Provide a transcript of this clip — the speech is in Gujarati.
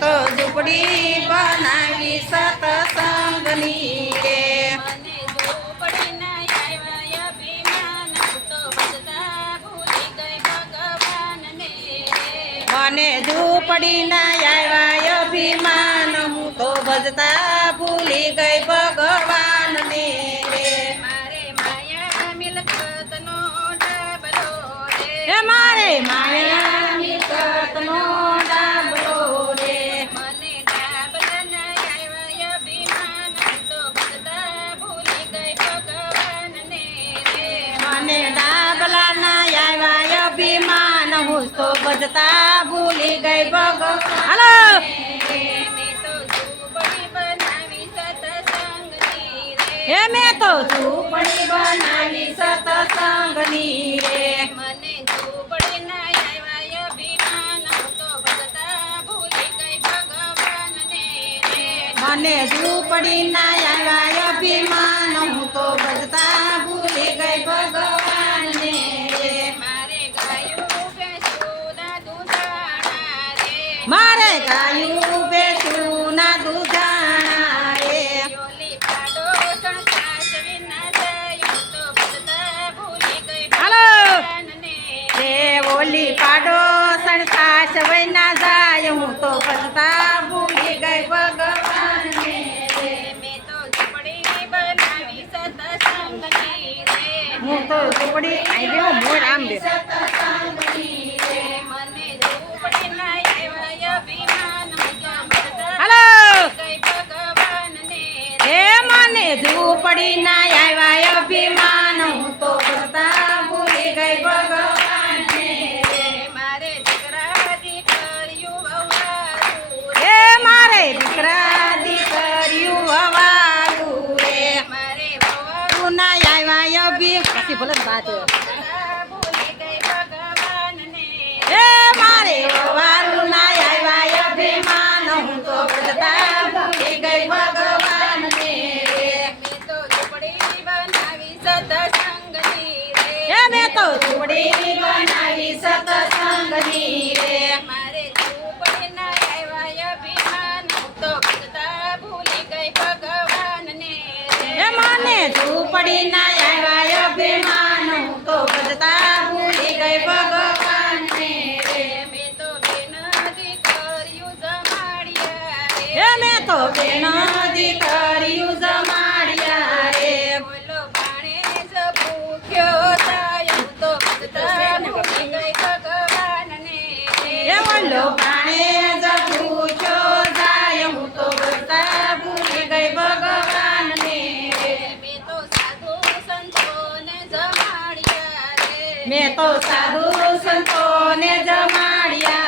તો ઝૂંપડી બનાવી સતસંગની રે મને ઝૂંપડી ના આવ્યા અભિમાન હું તો ભજતા ભૂલી ગઈ ભગવાનને રે મારે માયા મિલકતનો ડાબલો રે મારે માયા મિલકતનો ડાબલો રે મને ડાબલાના આવ્યા અભિમાન તો ભજતા ભૂલી ગઈ ભગવાનને રે મને ડાબલા ના આવ્યા અભિમાન હું તો ભજતા ભૂલી ગઈ ભગવાન હાલો હે મેં તો ઝૂંપડી બનાવી સતસંગની રે મને ઝૂંપડી ના આવ્યા અભિમાન તો ભજતા ભૂલી ગઈ ભગવાનને રે મને ઝૂંપડી ના આવ્યા અભિમાન હું તો ભજતા ભૂલી ગઈ ભગવાનને રે મારે ગાયું બેસું ના દૂધાણા રે મારે ગાયું બેસું ના દૂધાણા રે યોલી પાડો સંસાર વિના જાય તો ભજતા ભૂલી ગઈ હાલો ભગવાનને રે ઓલી પાડો સણસાસ વૈના જાય હું તો ભજતા ભૂલી ગઈ ભગવાનને રે મેં તો ઝૂંપડી બનાવી સતસંગની રે હું તો ઝૂંપડી આઈ ગયો મોર આમ બે સતસંગની રે મને ઝૂંપડી ના આવ્યા અભિમાન તો ભજતા હાલો ગઈ ભગવાનને હે મને ઝૂંપડી ના આવ્યા અભિમાન હું તો ભજતા ભૂલી ગઈ ભગવાનને રે મારે દીકરા દીકરીયું વવારું હે મારે દીકરા દીકરીયું હવારું રે મારે વવારું તું ના આવ્યા અભી પછી ભલે વાત ભૂલી ગઈ ભગવાનને હે મારે હવારું ના આવ્યા અભિમાન હું તો ભજતા ભૂલી ગઈ ભગવાનને રે મેં તો ઝૂંપડી બનાવી સતસંગની રે હે મેં તો ઝૂંપડી બનાવી સતસંગની રે મારે ઝૂંપડી ના આવ્યા અભિમાન તો ભજતા ભૂલી ગઈ ભગવાનને હે મને ઝૂંપડી ના આવ્યા અભિમાન હું તો ભજતા ભૂલી ગઈ ભગવાનને રે મેં તો બેન દીકરીયું જમાડ્યા રે હે મેં તો બેન દીકરીયું જમાડ્યા રે બોલો બાણે જ ભૂખ્યો થાય હું તો ભજતા ભૂલી ગઈ ભગવાનને હે બોલો ભાણે જ પૂછો જાય હું તો ભજતા ભૂલી ગઈ ભગવાનને રે મેં તો સાધુ સંતોને જમાડ્યા રે મેં તો સાધુ સંતોને જમાડ્યા